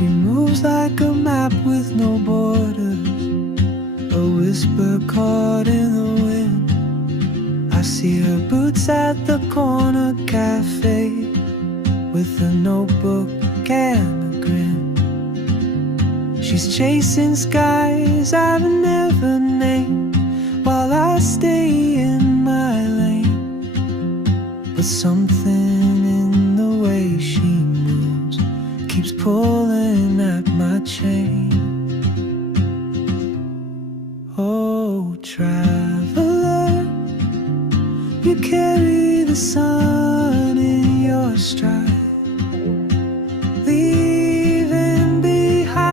She moves like a map with no borders, a whisper caught in the wind. I see her boots at the corner cafe, with a notebook and a grin. She's chasing skies I've never named, while I stay in my lane. But something in the way she moves keeps pulling at my chain.